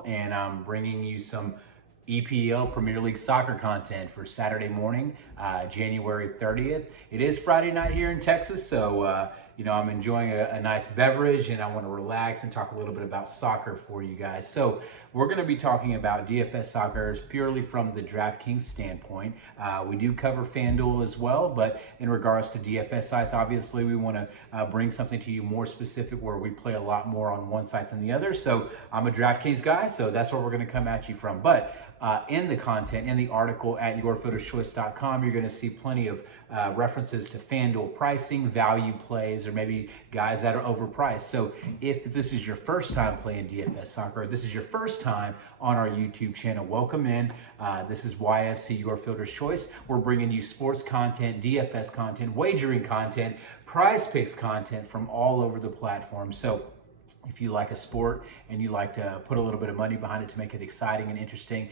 EPL, and I'm bringing you some EPL Premier League soccer content for Saturday morning, January 30th. It is Friday night here in Texas, so I'm enjoying a nice beverage, and I want to relax and talk a little bit about soccer for you guys. So we're going to be talking about DFS soccer purely from the DraftKings standpoint. We do cover FanDuel as well, but in regards to DFS sites, obviously we want to bring something to you more specific where we play a lot more on one site than the other. So I'm a DraftKings guy, so that's where we're going to come at you from. But in the content, in the article at yourfooterschoice.com, you're going to see plenty of references to FanDuel pricing, value plays, or maybe guys that are overpriced. So if this is your first time playing DFS soccer, this is your first time on our YouTube channel, welcome in. This is YFC, Your Filter's Choice. We're bringing you sports content, DFS content, wagering content, prize picks content from all over the platform. So if you like a sport and you like to put a little bit of money behind it to make it exciting and interesting,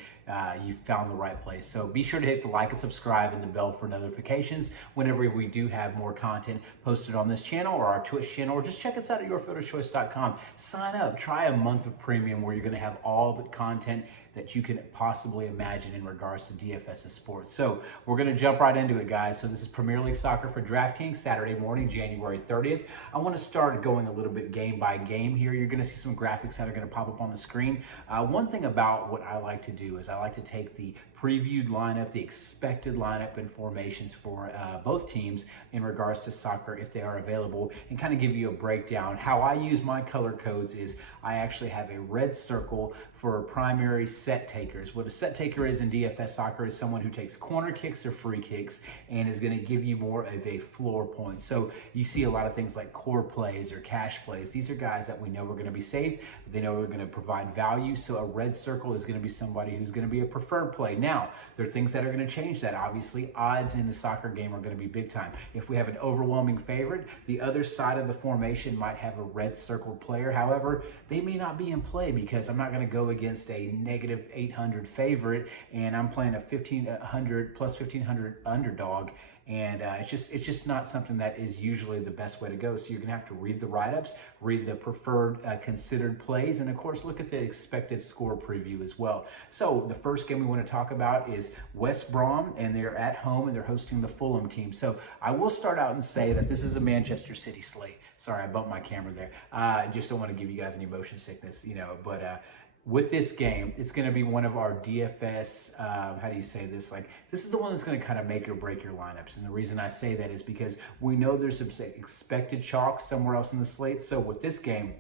you've found the right place. So be sure to hit the like and subscribe and the bell for notifications whenever we do have more content posted on this channel or our Twitch channel, or just check us out at yourfilterschoice.com. Sign up, try a month of premium where you're going to have all the content that you can possibly imagine in regards to DFS and sports. So we're going to jump right into it, guys. So this is Premier League Soccer for DraftKings, Saturday morning, January 30th. I want to start going a little bit game by game here. You're going to see some graphics that are going to pop up on the screen. One thing about what I like to do is I like to take the previewed lineup, the expected lineup and formations for both teams in regards to soccer if they are available, and kind of give you a breakdown. How I use my color codes is I actually have a red circle for primary set takers. What a set taker is in DFS soccer is someone who takes corner kicks or free kicks and is going to give you more of a floor point. So you see a lot of things like core plays or cash plays. These are guys that we know are going to be safe. They know we're going to provide value. So a red circle is going to be somebody who's going to be a preferred play. Now, there are things that are going to change that. Obviously, odds in the soccer game are going to be big time. If we have an overwhelming favorite, the other side of the formation might have a red circled player. However, they may not be in play because I'm not going to go against a negative 800 favorite and I'm playing a 1500 plus 1500 underdog. And it's just not something that is usually the best way to go. So you're going to have to read the write-ups, read the preferred considered plays, and of course look at the expected score preview as well. So the first game we want to talk about is West Brom, and they're at home and they're hosting the Fulham team. So I will start out and say that this is a Manchester City slate. Sorry, I bumped my camera there. I just don't want to give you guys any motion sickness, but with this game, it's going to be one of our DFS, how do you say this? Like, this is the one that's going to kind of make or break your lineups. And the reason I say that is because we know there's some expected chalk somewhere else in the slate. So with this game,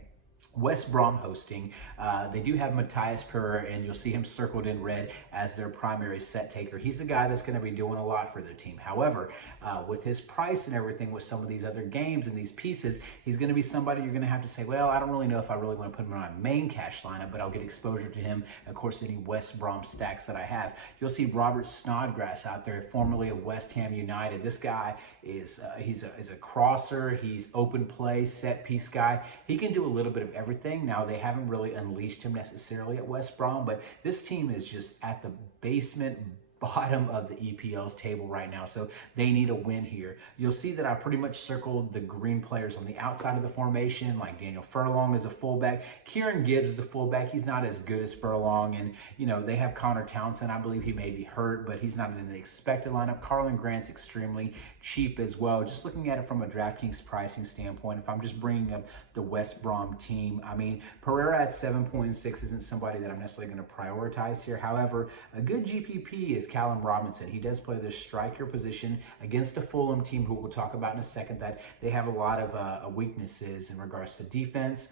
West Brom hosting, they do have Matthias Pereira, and you'll see him circled in red as their primary set taker. He's the guy that's going to be doing a lot for their team. However, with his price and everything with some of these other games and these pieces, he's going to be somebody you're going to have to say, well, I don't really know if I really want to put him in my main cash lineup, but I'll get exposure to him, of course, any West Brom stacks that I have. You'll see Robert Snodgrass out there, formerly of West Ham United. This guy is he's a crosser. He's open play, set piece guy. He can do a little bit of everything. Now, they haven't really unleashed him necessarily at West Brom, but this team is just at the basement bottom of the EPL's table right now, so they need a win here. You'll see that I pretty much circled the green players on the outside of the formation, like Daniel Furlong is a fullback. Kieran Gibbs is a fullback. He's not as good as Furlong, and they have Connor Townsend. I believe he may be hurt, but he's not in the expected lineup. Carlin Grant's extremely cheap as well. Just looking at it from a DraftKings pricing standpoint, if I'm just bringing up the West Brom team, I mean, Pereira at 7.6 isn't somebody that I'm necessarily going to prioritize here. However, a good GPP is Callum Robinson. He does play the striker position against a Fulham team who we'll talk about in a second, that they have a lot of weaknesses in regards to defense.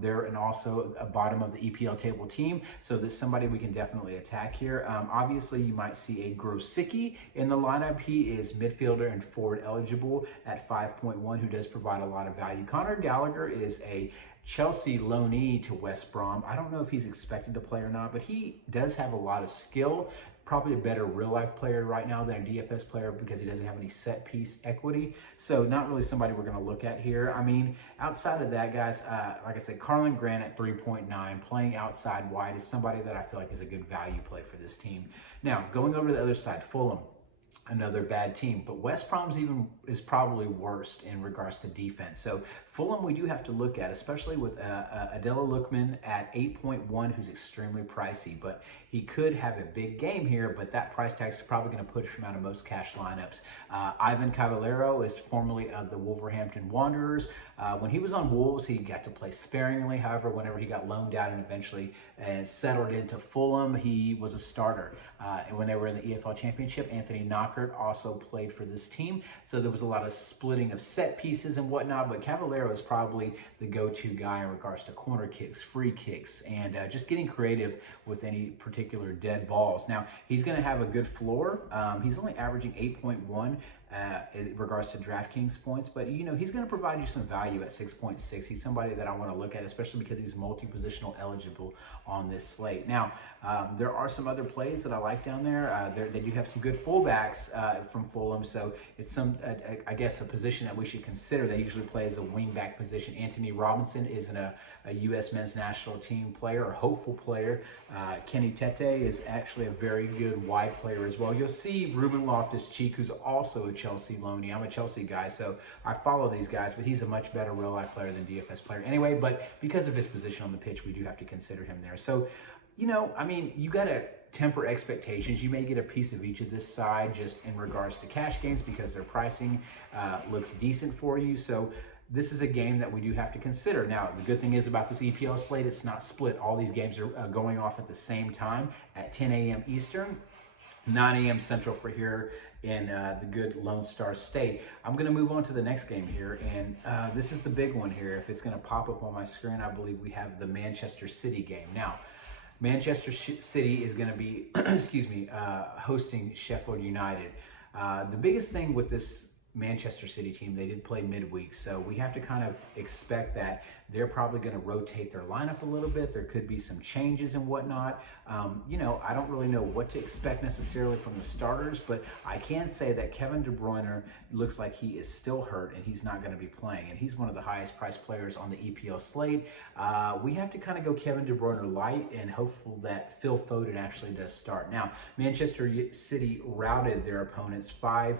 They're also a bottom of the EPL table team, so there's somebody we can definitely attack here. Obviously, you might see a Grosicki in the lineup. He is midfielder and forward eligible at 5.1, who does provide a lot of value. Conor Gallagher is a Chelsea loanee to West Brom. I don't know if he's expected to play or not, but he does have a lot of skill. Probably a better real-life player right now than a DFS player because he doesn't have any set-piece equity. So not really somebody we're going to look at here. I mean, outside of that, guys, like I said, Carlin Grant at 3.9, playing outside wide, is somebody that I feel like is a good value play for this team. Now, going over to the other side, Fulham. another bad team. But West Brom's is probably worst in regards to defense. So Fulham we do have to look at, especially with Adela Lookman at 8.1, who's extremely pricey. But he could have a big game here, but that price tag is probably going to push him out of most cash lineups. Ivan Cavallero is formerly of the Wolverhampton Wanderers. When he was on Wolves, he got to play sparingly. However, whenever he got loaned out and eventually settled into Fulham, he was a starter. And when they were in the EFL Championship, Anthony Knockert also played for this team. So there was a lot of splitting of set pieces and whatnot, but Cavallero is probably the go-to guy in regards to corner kicks, free kicks, and just getting creative with any particular dead balls. Now, he's going to have a good floor. He's only averaging 8.1 in regards to DraftKings points, but you know, he's going to provide you some value at 6.6. He's somebody that I want to look at, especially because he's multi-positional eligible on this slate. Now, there are some other plays that I like down there. They do have some good fullbacks from Fulham, so it's I guess, a position that we should consider. They usually play as a wing-back position. Anthony Robinson is a U.S. men's national team player, or hopeful player. Kenny Tete is actually a very good wide player as well. You'll see Ruben Loftus-Cheek, who's also a Chelsea loanee. I'm a Chelsea guy, so I follow these guys, but he's a much better real-life player than DFS player anyway. But because of his position on the pitch, we do have to consider him there. So, you know, I mean, you got to temper expectations. You may get a piece of each of this side just in regards to cash games because their pricing looks decent for you. So this is a game that we do have to consider. Now, the good thing is about this EPL slate, it's not split. All these games are going off at the same time at 10 a.m. Eastern, 9 a.m. Central for here in the good Lone Star State. I'm going to move on to the next game here, and this is the big one here. If it's going to pop up on my screen, I believe we have the Manchester City game. Now, Manchester City is going to be, hosting Sheffield United. The biggest thing with this Manchester City team, they did play midweek, so we have to kind of expect that they're probably going to rotate their lineup a little bit. There could be some changes and whatnot. You know, I don't really know what to expect necessarily from the starters, but I can say that Kevin De Bruyne looks like he is still hurt and he's not going to be playing, and he's one of the highest priced players on the EPL slate. We have to kind of go Kevin De Bruyne light and hopeful that Phil Foden actually does start. Now, Manchester City routed their opponents 5-0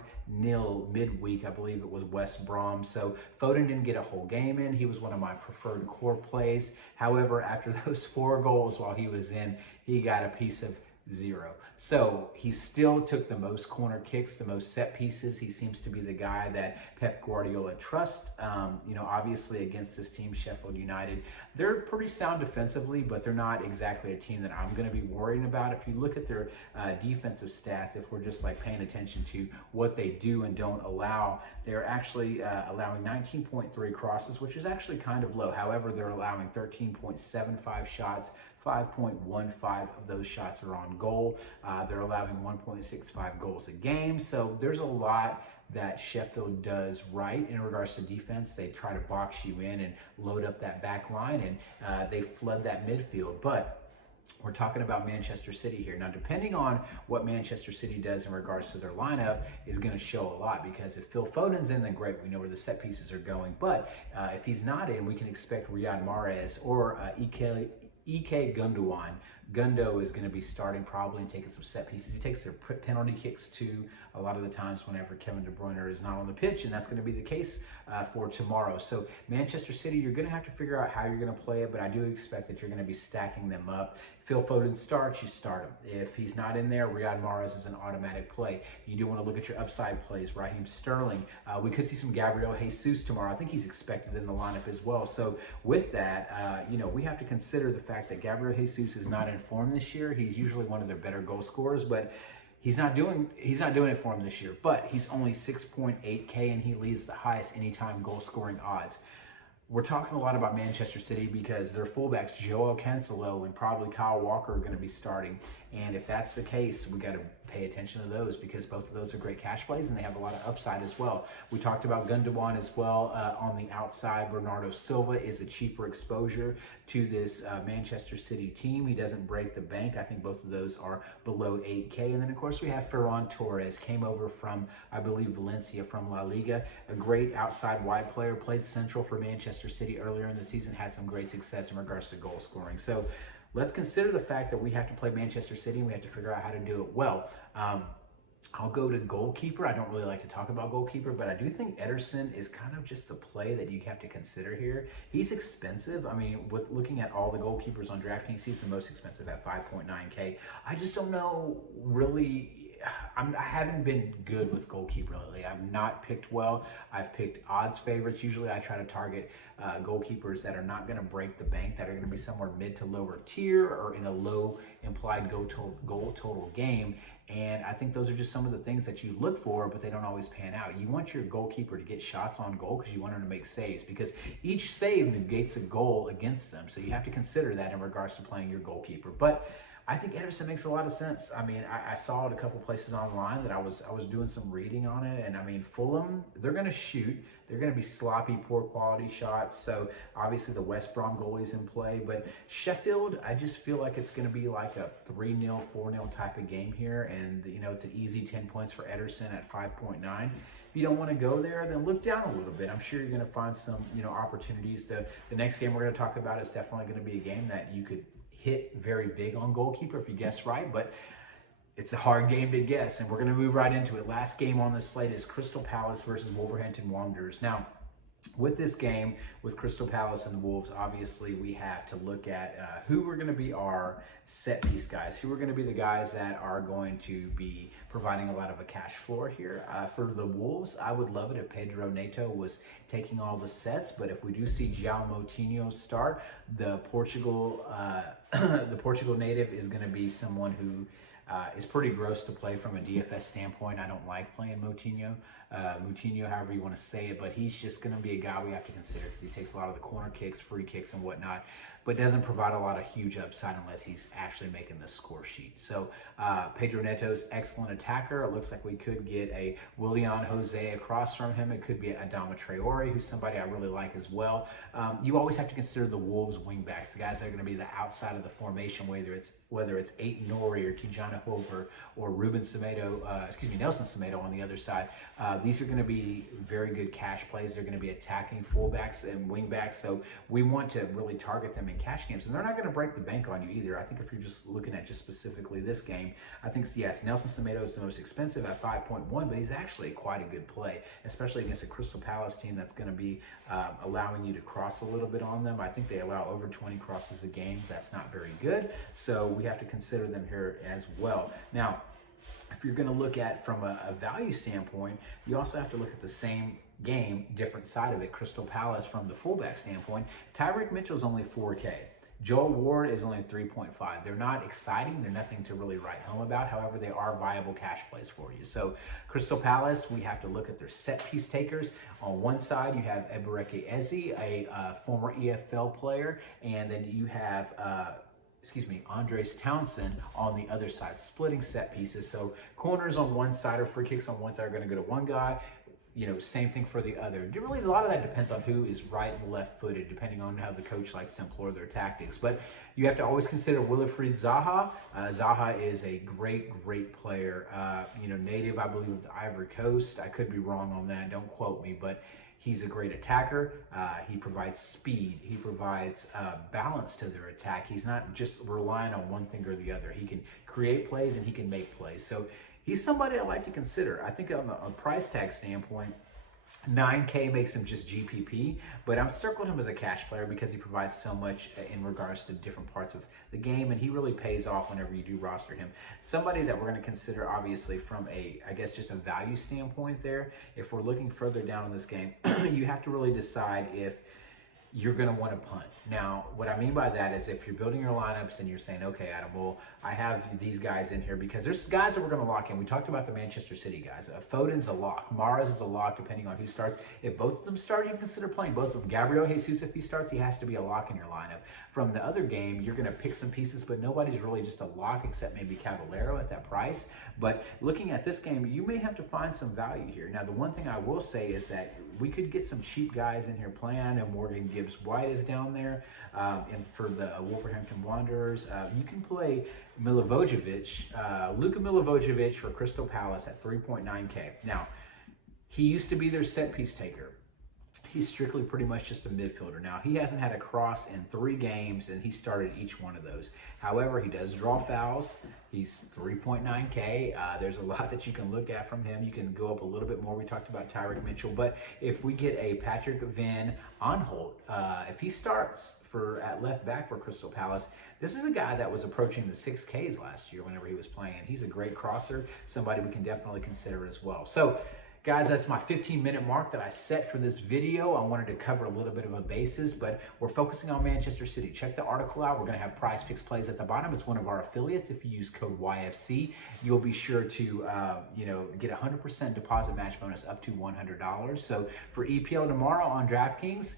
midweek. I believe it was West Brom. So Foden didn't get a whole game in. He was one of my preferred core plays. However, after those 4 goals while he was in, he got a piece of 0. So he still took the most corner kicks, the most set pieces. He seems to be the guy that Pep Guardiola trusts. You know, obviously against this team, Sheffield United, they're pretty sound defensively, but they're not exactly a team that I'm going to be worrying about. If you look at their defensive stats, if we're just like paying attention to what they do and don't allow, they're actually allowing 19.3 crosses, which is actually kind of low. However, they're allowing 13.75 shots. 5.15 of those shots are on goal. They're allowing 1.65 goals a game. So there's a lot that Sheffield does right in regards to defense. They try to box you in and load up that back line, and they flood that midfield. But we're talking about Manchester City here. Now, depending on what Manchester City does in regards to their lineup is going to show a lot, because if Phil Foden's in, then great. We know where the set pieces are going. But if he's not in, we can expect Riyad Mahrez or Ike Gundogan. Gundo is going to be starting probably and taking some set pieces. He takes their penalty kicks too a lot of the times whenever Kevin De Bruyne is not on the pitch, and that's going to be the case for tomorrow. So Manchester City, you're going to have to figure out how you're going to play it, but I do expect that you're going to be stacking them up. Phil Foden starts, you start him. If he's not in there, Riyad Mahrez is an automatic play. You do want to look at your upside plays. Raheem Sterling. We could see some Gabriel Jesus tomorrow. I think he's expected in the lineup as well. So with that, you know, we have to consider the fact that Gabriel Jesus is not in form this year. He's usually one of their better goal scorers, but he's not doing it for him this year. But he's only 6.8K, and he leads the highest anytime goal scoring odds. We're talking a lot about Manchester City because their fullbacks, Joao Cancelo and probably Kyle Walker, are going to be starting. And if that's the case, we got to pay attention to those, because both of those are great cash plays and they have a lot of upside as well. We talked about Gundogan as well on the outside. Bernardo Silva is a cheaper exposure to this Manchester City team. He doesn't break the bank. I think both of those are below 8K. And then, of course, we have Ferran Torres, came over from, I believe, Valencia from La Liga. A great outside wide player, played central for Manchester City earlier in the season, had some great success in regards to goal scoring. So let's consider the fact that we have to play Manchester City and we have to figure out how to do it well. I'll go to goalkeeper. I don't really like to talk about goalkeeper, but I do think Ederson is kind of just the play that you have to consider here. He's expensive. I mean, with looking at all the goalkeepers on DraftKings, he's the most expensive at 5.9K. I just don't know really. I haven't been good with goalkeeper lately. I've not picked well. I've picked odds favorites. Usually I try to target goalkeepers that are not going to break the bank, that are going to be somewhere mid to lower tier or in a low implied goal total game. And I think those are just some of the things that you look for, but they don't always pan out. You want your goalkeeper to get shots on goal because you want them to make saves, because each save negates a goal against them. So you have to consider that in regards to playing your goalkeeper. But I think Ederson makes a lot of sense. I mean, I saw it a couple places online that I was doing some reading on it, and I mean, Fulham, they're going to shoot. They're going to be sloppy, poor quality shots. So obviously the West Brom goalie's in play, but Sheffield, I just feel like it's going to be like a 3-0, 4-0 type of game here, and you know, it's an easy 10 points for Ederson at 5.9. If you don't want to go there, then look down a little bit. I'm sure you're going to find some, you know, opportunities to. The next game we're going to talk about is definitely going to be a game that you could hit very big on goalkeeper if you guess right, but it's a hard game to guess, and we're going to move right into it. Last game on the slate is Crystal Palace versus Wolverhampton Wanderers. Now, with this game, with Crystal Palace and the Wolves, obviously we have to look at who are going to be our set piece guys, who are going to be the guys that are going to be providing a lot of a cash floor here. For the Wolves, I would love it if Pedro Neto was taking all the sets, but if we do see João Moutinho start, the Portugal native is going to be someone who is pretty gross to play from a DFS standpoint. I don't like playing Moutinho, however you want to say it, but he's just going to be a guy we have to consider because he takes a lot of the corner kicks, free kicks, and whatnot, but doesn't provide a lot of huge upside unless he's actually making the score sheet. So Pedro Neto's excellent attacker. It looks like we could get a Willian Jose across from him. It could be Adama Traore, who's somebody I really like as well. You always have to consider the Wolves wingbacks, the guys that are going to be the outside of the formation, whether it's Eitan Nori or Kijana Hover or Nelson Semedo on the other side. These are going to be very good cash plays. They're going to be attacking fullbacks and wingbacks, so we want to really target them in cash games, and they're not going to break the bank on you either. I think if you're just looking at just specifically this game, I think, yes, Nelson Semedo is the most expensive at 5.1, but he's actually quite a good play, especially against a Crystal Palace team that's going to be allowing you to cross a little bit on them. I think they allow over 20 crosses a game. That's not very good, so we have to consider them here as well. Now, if you're going to look at from a value standpoint, you also have to look at the same game, different side of it. Crystal Palace from the fullback standpoint, Tyreek Mitchell's only 4K. Joel Ward is only 3.5. They're not exciting. They're nothing to really write home about. However, they are viable cash plays for you. So Crystal Palace, we have to look at their set piece takers. On one side, you have Ebereke Eze, a former EFL player, and then you have Andres Townsend on the other side, splitting set pieces. So corners on one side or free kicks on one side are going to go to one guy. You know, same thing for the other. Really, a lot of that depends on who is right and left-footed, depending on how the coach likes to employ their tactics. But you have to always consider Wilfried Zaha. Zaha is a great player. Native, I believe, of the Ivory Coast. I could be wrong on that. Don't quote me, but he's a great attacker. He provides speed. He provides balance to their attack. He's not just relying on one thing or the other. He can create plays and he can make plays. So he's somebody I like to consider. I think on a price tag standpoint, 9K makes him just GPP, but I've circled him as a cash player because he provides so much in regards to different parts of the game, and he really pays off whenever you do roster him. Somebody that we're going to consider, obviously, from just a value standpoint there. If we're looking further down in this game, you have to really decide if you're going to want to punt. Now, what I mean by that is if you're building your lineups and you're saying, okay, Adam, well, I have these guys in here because there's guys that we're going to lock in. We talked about the Manchester City guys. Foden's a lock. Mahrez is a lock depending on who starts. If both of them start, you can consider playing both of them. Gabriel Jesus, if he starts, he has to be a lock in your lineup. From the other game, you're going to pick some pieces, but nobody's really just a lock except maybe Caballero at that price. But looking at this game, you may have to find some value here. Now, the one thing I will say is that we could get some cheap guys in here playing. I know Morgan Gibbs-White is down there. And for the Wolverhampton Wanderers, you can play Luka Milivojevic for Crystal Palace at 3.9K. Now, he used to be their set piece taker. he's strictly pretty much just a midfielder. Now, he hasn't had a cross in 3 games, and he started each one of those. However, he does draw fouls. He's 3.9K. There's a lot that you can look at from him. You can go up a little bit more. We talked about Tyreek Mitchell, but if we get a Patrick Van Aanholt, if he starts at left back for Crystal Palace, this is a guy that was approaching the 6Ks last year whenever he was playing. He's a great crosser, somebody we can definitely consider as well. So, guys, that's my 15-minute mark that I set for this video. I wanted to cover a little bit of a basis, but we're focusing on Manchester City. Check the article out. We're going to have Prize Picks plays at the bottom. It's one of our affiliates. If you use code YFC, you'll be sure to get a 100% deposit match bonus up to $100. So for EPL tomorrow on DraftKings,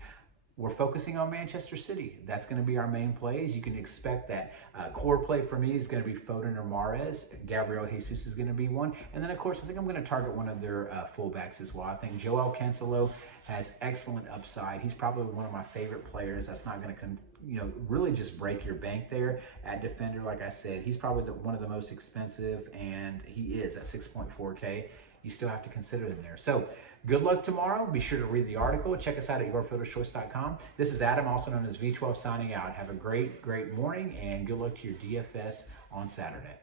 we're focusing on Manchester City. That's going to be our main plays. You can expect that core play for me is going to be Foden or Mahrez. Gabriel Jesus is going to be one. And then, of course, I think I'm going to target one of their fullbacks as well. I think Joel Cancelo has excellent upside. He's probably one of my favorite players. That's not going to really just break your bank there at defender. Like I said, he's probably one of the most expensive, and he is at 6.4K. You still have to consider them there. So good luck tomorrow. Be sure to read the article. Check us out at yourfilterschoice.com. This is Adam, also known as V12, signing out. Have a great morning, and good luck to your DFS on Saturday.